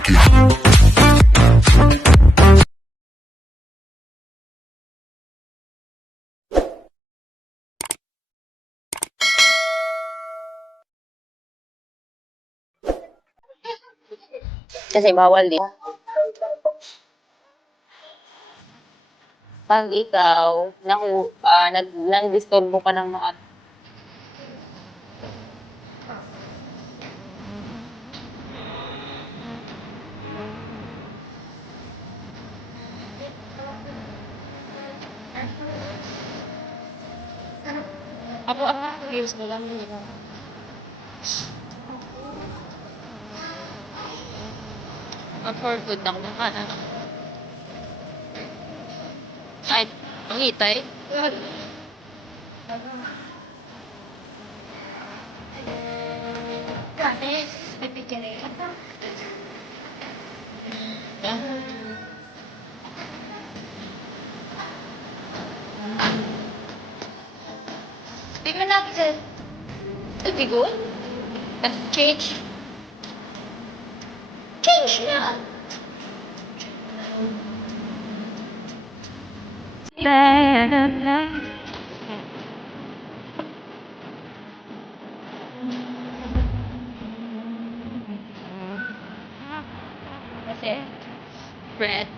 like it. Kasi bawal din. Pag ikaw, nang-disturbo ka ng mga ako years na lang yun. For good lang naman. Ay, ngitay. Kasi, pipikirin. Di ba natin to be good? But change. Change na. Kasi, bread.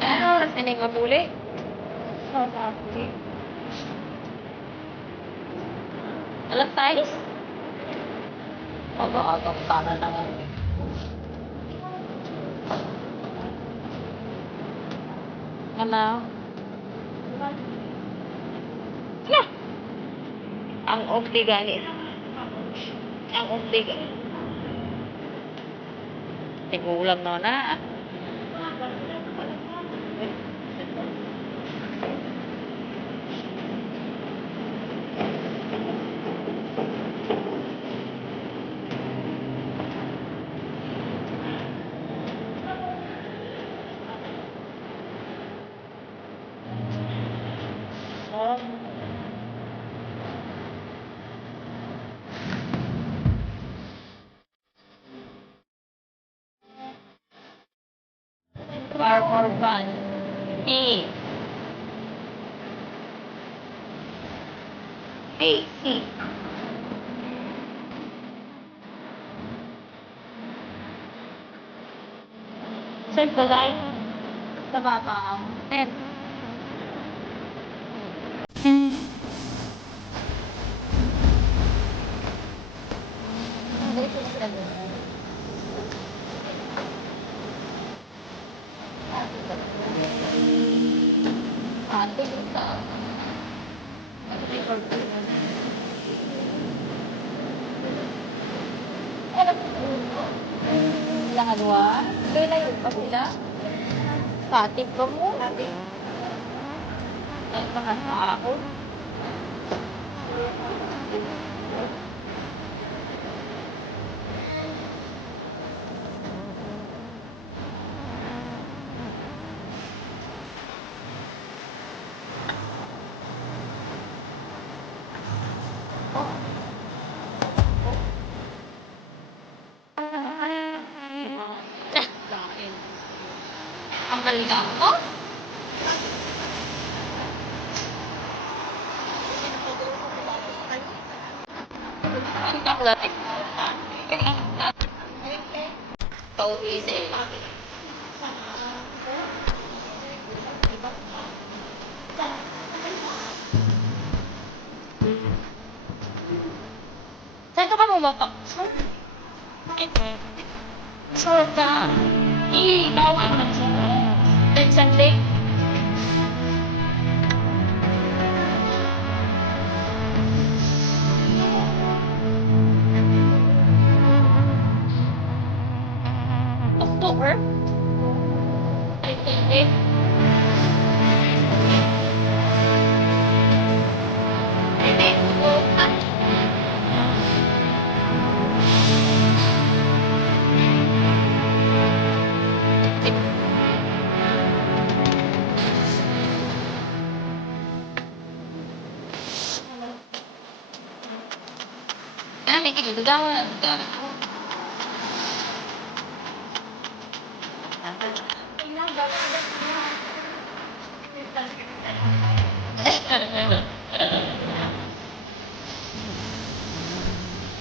Ano, kasi nga muli? Okay. Alam tayo. Aga-agang para naman. Ano? Na! Ang ganis. Ang ganis. Tigulang na. Bar for fun. E. AC. Sir, bagay. Sa baba. Ten. Ate, kita. Ilang adwa? Kailan yung pagkila? Katip ka mo. Ay, mga tao. Dahil. Ang balita ko? Ang lahat. Pauwi saan ka ba bumaba? Sorda. Bawal na siya. Then Sunday. October? Ay, hindi. Hindi.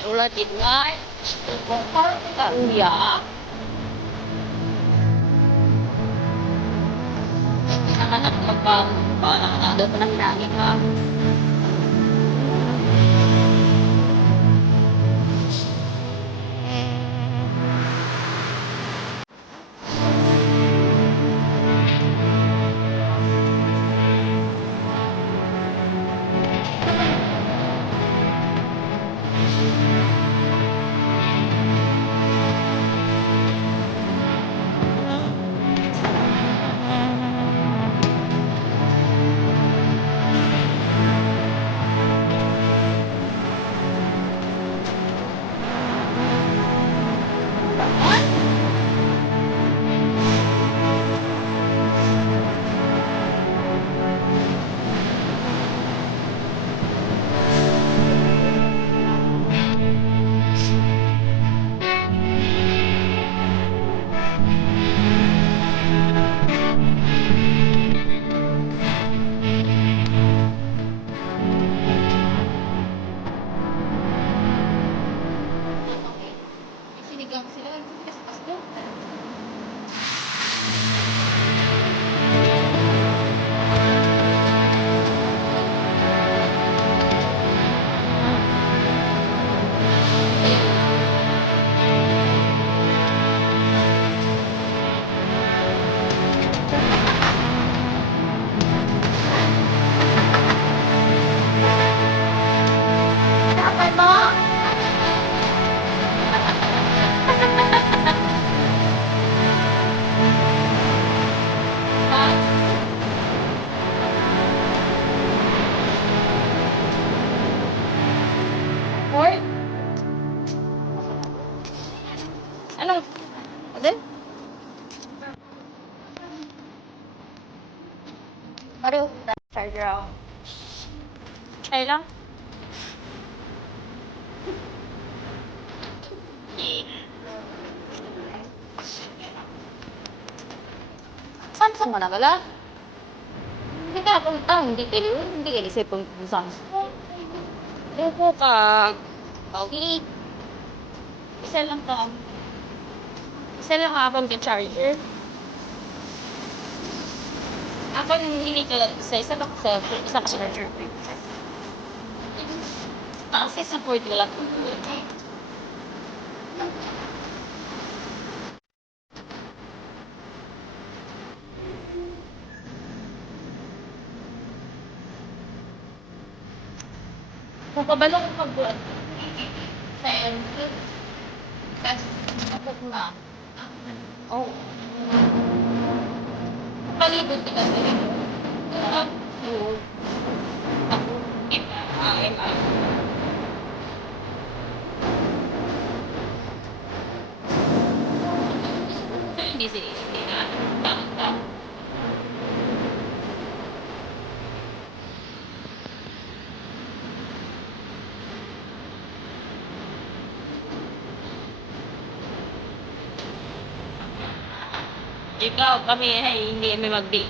Ulat ingat. Bokal tak uya. Anak-anak kapag ada penandaan ka. Sinigang sila, kasi pasto. Dapat mo? Ha? Pork? Anong? Ano? Baru charger. Try lang. Samsung mo na pala? Hindi ka punta, hindi ka isip kung Samsung. Lupo ka. Okay. Isa lang ka. Isa lang habang yung charger. Ako hindi ka sa isa lang sa isang charger. Kasi support nila. Kung kabalo ko pagbuhat. Sa end. Kasi ako na. Oh. Palibot ka kasi. Oo. Ako. Hindi si ikaw kami ay hindi kami mag-date.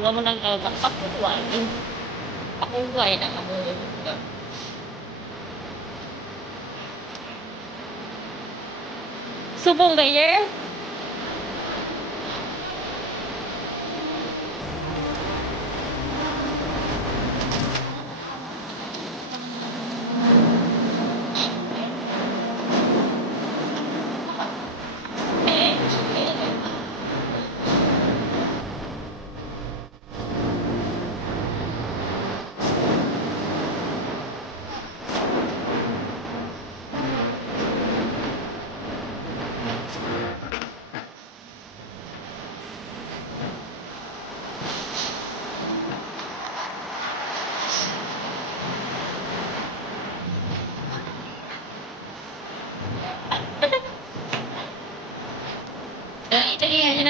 Huwag mo nang pakukuhain. Pakukuhain ang amo. Subong gayer?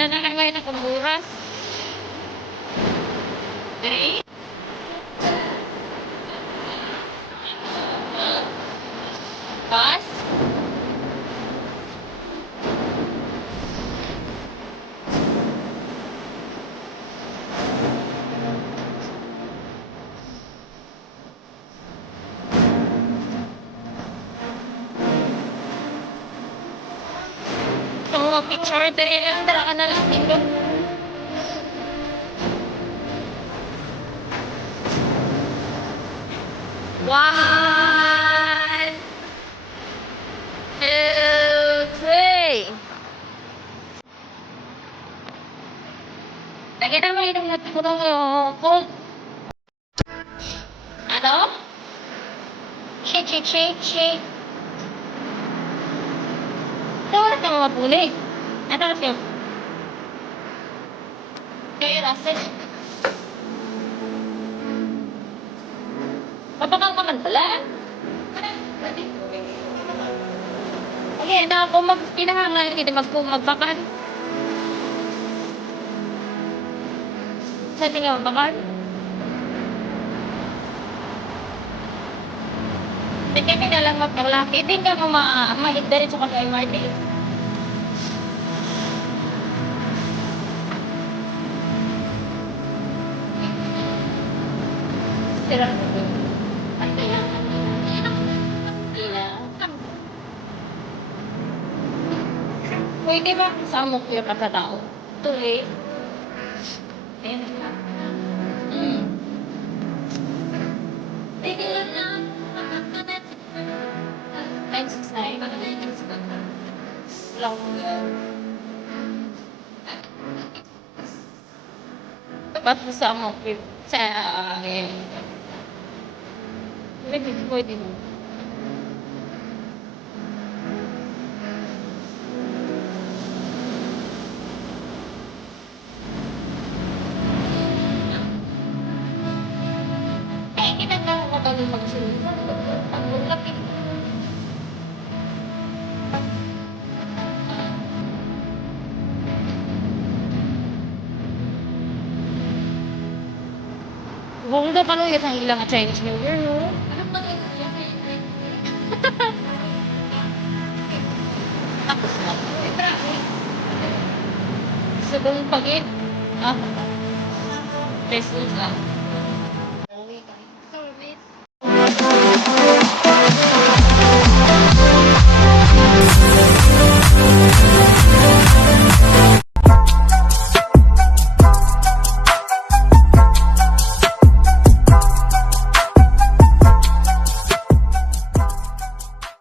na nakakain ng oras. Eh? Bus? Oo, picture din. Tara ka na lang dito. One, two, three. Lagi na may inom na ko. Ano? Shake, shake, shake, shake. Tawag ka mga puli. Ano kasi? Kaya rasin. Papakang ka man pala. Okay, na ako pinahanglan kita magbakan. Sa tingin magbakan? Hindi kami na lang magpaklaki. Hindi ka mo mahigdarin sa kagay Martin. Sira ko. Pwede ba kasama ko yung pagkatao? Tuloy. Ayun na. Pwede lang na. 969. Long. Ba't kasama ko sa akin? Pwede mo. Kinagawa ko kami magsulunod. Ang laki. Huwag na pala yung ilang Chinese New Year, no? Ano ba yung tapos na. Sa buong pagit. Ah, pesos lang.